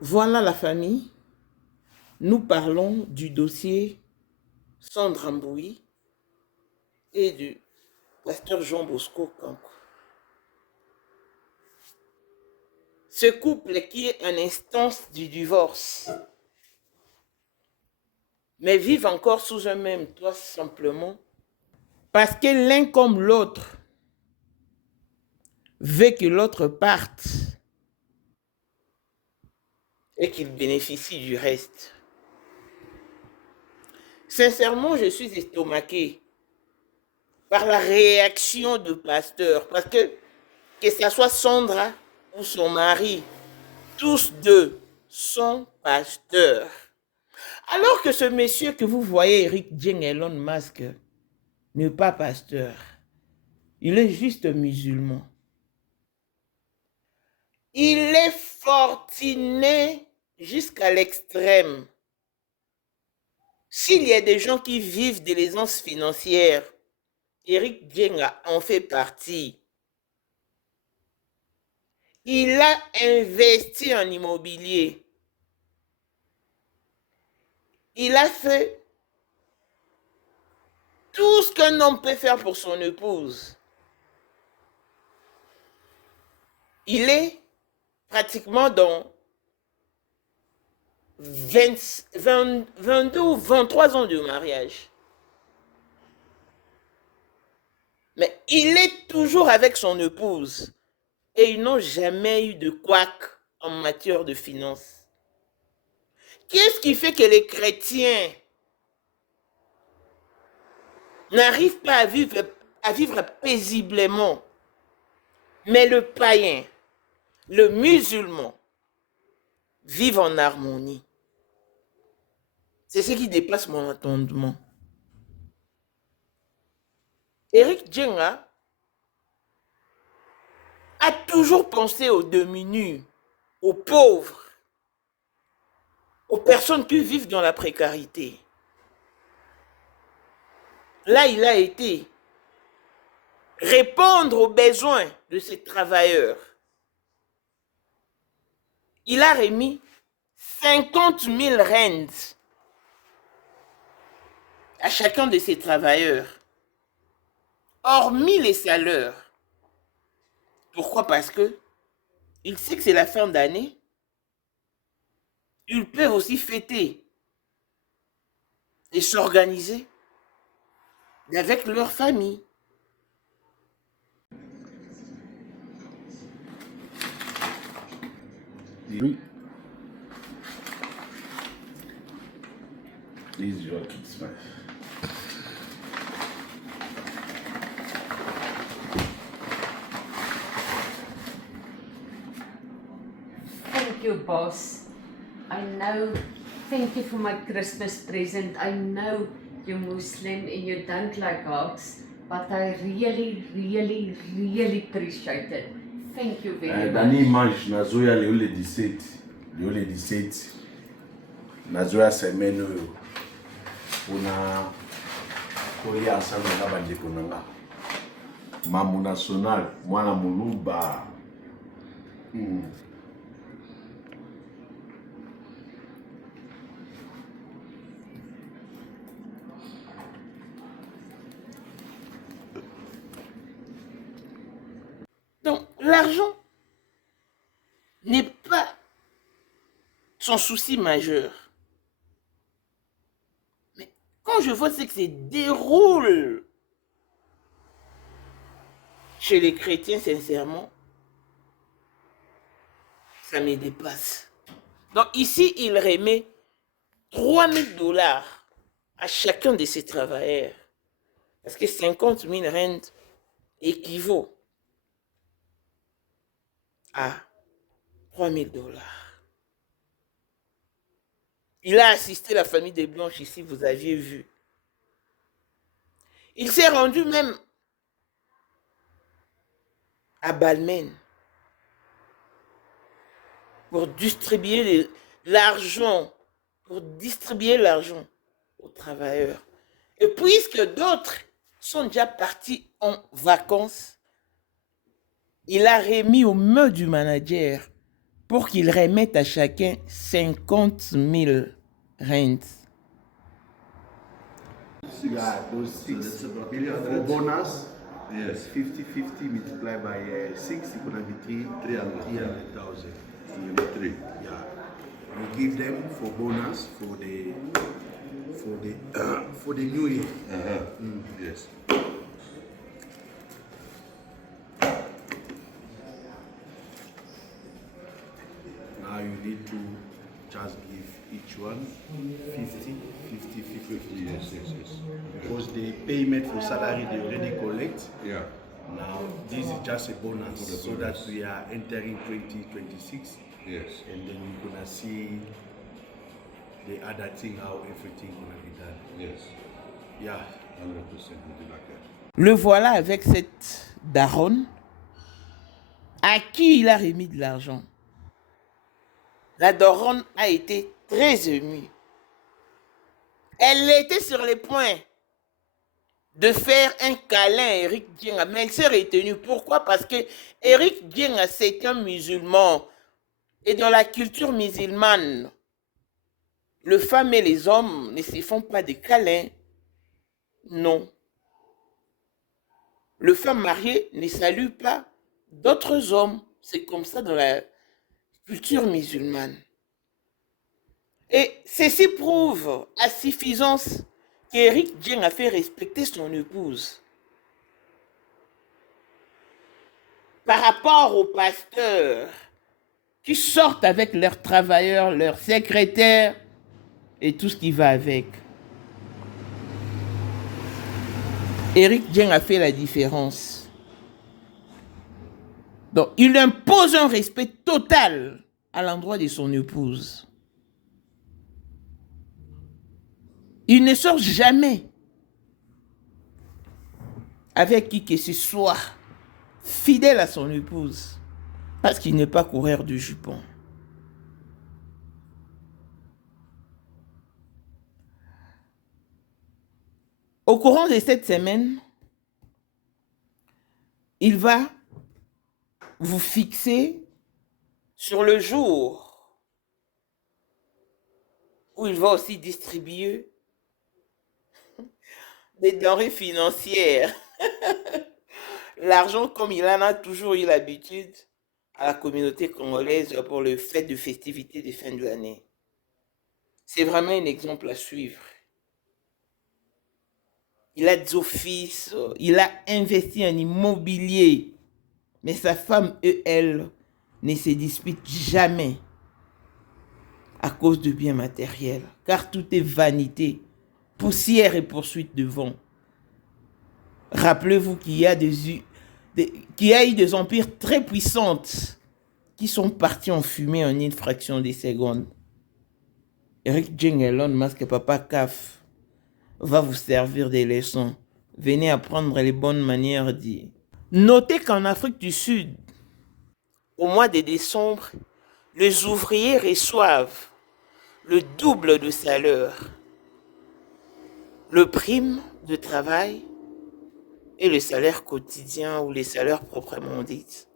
Voilà la famille. Nous parlons du dossier Sandra Mboui et du pasteur Jean Bosco Kanko. Ce couple qui est en instance du divorce, mais vivent encore sous un même toit simplement parce que l'un comme l'autre veut que l'autre parte et qu'il bénéficie du reste. Sincèrement, je suis estomaqué par la réaction du pasteur, parce que ce soit Sandra ou son mari, tous deux sont pasteurs. Alors que ce monsieur que vous voyez, Eric Dieng Elon Musk, n'est pas pasteur. Il est juste musulman. Il est fortuné jusqu'à l'extrême. S'il y a des gens qui vivent de l'aisance financière, Eric Dieng en fait partie. Il a investi en immobilier. Il a fait tout ce qu'un homme peut faire pour son épouse. Il est pratiquement dans 22 ou 23 ans de mariage. Mais il est toujours avec son épouse. Et ils n'ont jamais eu de couac en matière de finances. Qu'est-ce qui fait que les chrétiens n'arrivent pas à vivre paisiblement, mais le païen, le musulman, vivent en harmonie? C'est ce qui dépasse mon entendement. Eric Djenga a toujours pensé aux démunis, aux pauvres, aux personnes qui vivent dans la précarité. Là, il a été répondre aux besoins de ces travailleurs. Il a remis 50 000 rentes à chacun de ces travailleurs, hormis les salaires. Pourquoi? Parce que il sait que c'est la fin d'année. Ils peuvent aussi fêter et s'organiser avec leur famille. Oui. These your kids, man. Thank you, boss. I know. Thank you for my Christmas present. I know you're Muslim and you don't like hogs, but I really, really, really appreciate it. Thank you very Dani much. image nazoya leo le 17. Leo le 17. Nazoya semaine oyo. Una kolia ensemble na bandeko nanga. Mamu national, mwana muluba. Donc, l'argent n'est pas son souci majeur. Mais quand je vois ce que ça déroule chez les chrétiens, sincèrement, ça me dépasse. Donc ici, il remet 3 000 $ à chacun de ces travailleurs. Parce que 50 000 rentes équivaut à 3 000 $. Il a assisté la famille des Blanches ici, vous aviez vu. Il s'est rendu même à Balmain pour distribuer l'argent, aux travailleurs. Et puisque d'autres sont déjà partis en vacances, il a remis aux mains du manager pour qu'ils remettent à chacun 50 000 rentes. Yeah, those 6 million for bonus. Yes. 50-50 multiplied by 6, it's going to be 300,000. Yeah. We give them for bonus for the new year. Yes. Now you need to just give each one 50. Yes. Because the payment for salary they already collect. Yeah. Now this is just a bonus so that we are entering 2026. Yes. And then we're gonna see the other thing, how everything gonna be done. Yes. Yeah. 100% we do like that. Le voilà avec cette daronne à qui il a remis de l'argent. La daronne a été très émue. Elle était sur le point de faire un câlin à Eric Dienga, mais elle s'est retenue. Pourquoi? Parce que Eric Dienga, c'est un musulman. Et dans la culture musulmane, les femmes et les hommes ne se font pas de câlins. Non. Le femme mariée ne salue pas d'autres hommes. C'est comme ça dans la culture musulmane. Et ceci prouve à suffisance qu'Eric Dieng a fait respecter son épouse. Par rapport aux pasteurs qui sortent avec leurs travailleurs, leurs secrétaires et tout ce qui va avec. Eric Dieng a fait la différence. Donc, il impose un respect total à l'endroit de son épouse. Il ne sort jamais avec qui que ce soit fidèle à son épouse parce qu'il n'est pas coureur de jupons. Au courant de cette semaine, il va vous fixer sur le jour où il va aussi distribuer des denrées financières. L'argent, comme il en a toujours eu l'habitude, à la communauté congolaise pour le fait de festivités de fin de l'année. C'est vraiment un exemple à suivre. Il a des offices, il a investi en immobilier. Mais sa femme et elle ne se disputent jamais à cause de biens matériels. Car tout est vanité, poussière et poursuite de vent. Rappelez-vous qu'il y a eu des empires très puissants qui sont partis en fumée en une fraction de seconde. Eric Dieng et Elon Musk, Papa CAF, va vous servir des leçons. Venez apprendre les bonnes manières d'y. Notez qu'en Afrique du Sud, au mois de décembre, les ouvriers reçoivent le double de salaire, le prime de travail et le salaire quotidien ou les salaires proprement dits.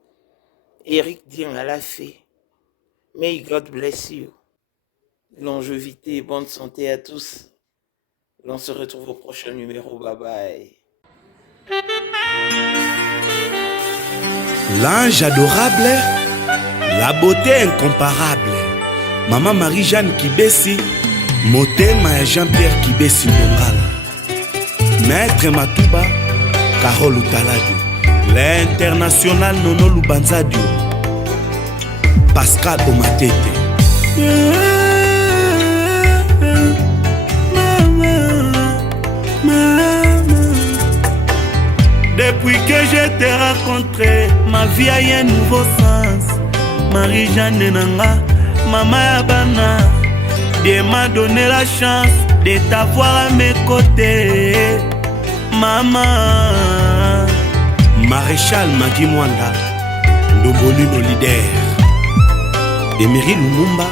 Eric Dieng l'a fait. May God bless you. Longévité et bonne santé à tous. On se retrouve au prochain numéro. Bye bye. L'ange adorable, la beauté incomparable. Maman Marie-Jeanne Kibesi, motema ya Jean-Pierre Kibesi Mbongala. Maître Matuba, Carole Utaladio. L'international Nono Lubanzadio, Pascal Omatete. Depuis que je t'ai rencontré, ma vie a eu un nouveau sens. Marie-Jeanne Nanga, maman Yabana, Dieu m'a donné la chance de t'avoir à mes côtés. Maman Maréchal Magui Mwanda, Ndobolu no leader, Emery Lumumba,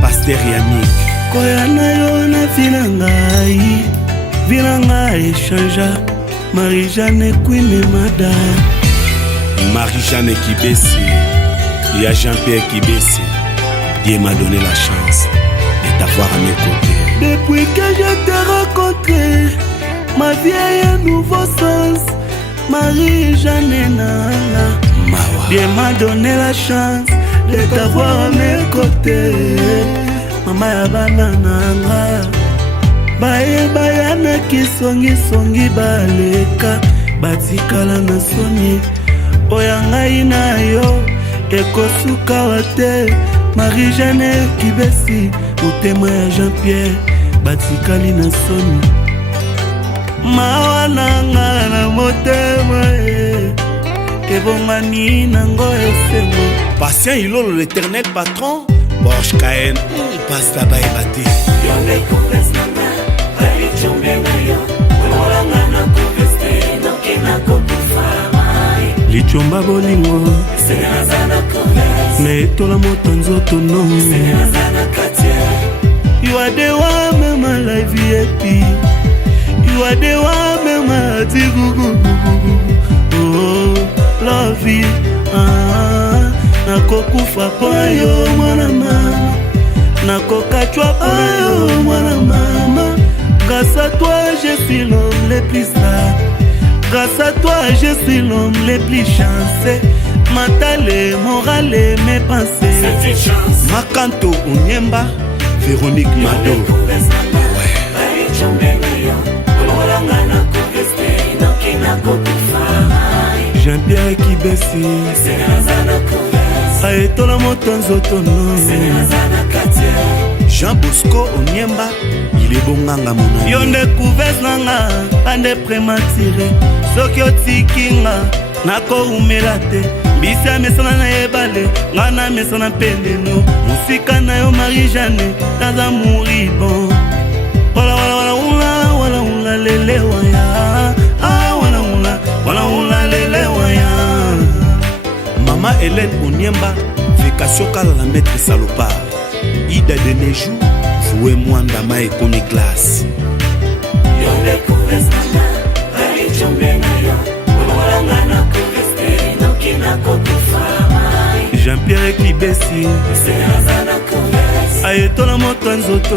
Pasteur Yannick. Koyana yo na Vilanga échangea. Marie-Jeanne Queen Mada, Marie-Jeanne Kibesi, Il y a Jean-Pierre Kibesi. Dieu m'a donné la chance de t'avoir à mes côtés. Depuis que je t'ai rencontré, ma vie a un nouveau sens. Marie-Jeanne Nanga. Dieu m'a donné la chance de t'avoir à mes côtés. Mama ya banananga. Baye bayana kisongi baleka. Batikala na soni. Oyanga ina yo. Ekosuka wate. Marie-Jeanne Kibesi. Motema ya Jean-Pierre. Batikali na soni. Mawa nanga na motema Kebomani nango esemo. Patient Ilolo l'éternel patron. Porsche Cayenne passe là-bas et bâti. Yonde kouves nanga Bali chombe na yo Olanga na kouves no kina kokufa Lichomba bolingo Sena zana kouves Me tola moto nzoto no Sena zana katia You are the one me my life happy. You are the one me my tigugu. Oh, love you. Nakokufa kwa yo mwana mama. Nakokachwa kwa yo mwana mama. Grâce à toi je suis l'homme le plus sage. Grâce à toi je suis l'homme le plus chanceux. Matale, morale, mes pensées. C'est une chance. Makanto Onyemba, Véronique Mado. Bali chombe na yo Olanga na kouves no kina kokufa Jean-Pierre Kibesi. Sena zana kouves Aetola moto nzoto no. Sena zana katia Jean Bosco Onyemba, il est bon nganga mona. Yonde kouves nanga, ande prématuré. Soki otikinga, nako umela te. Bisi mesana na ebale, ngana mesana pendeno. Musika na yo Marie-Jeanne, dans un mouribon. Wala ula lele waya. Ah wala lele waya. Mama Hélène Onyemba, vacation kala la maître salopard. Ida de Nejou, voué Mwandama et Komi Glace. Yonde kouves nanga Bali chombe na yo Olanga na kouves no kina kokufa Jean-Pierre Kibesi. Sena zana kouves Aetola moto nzoto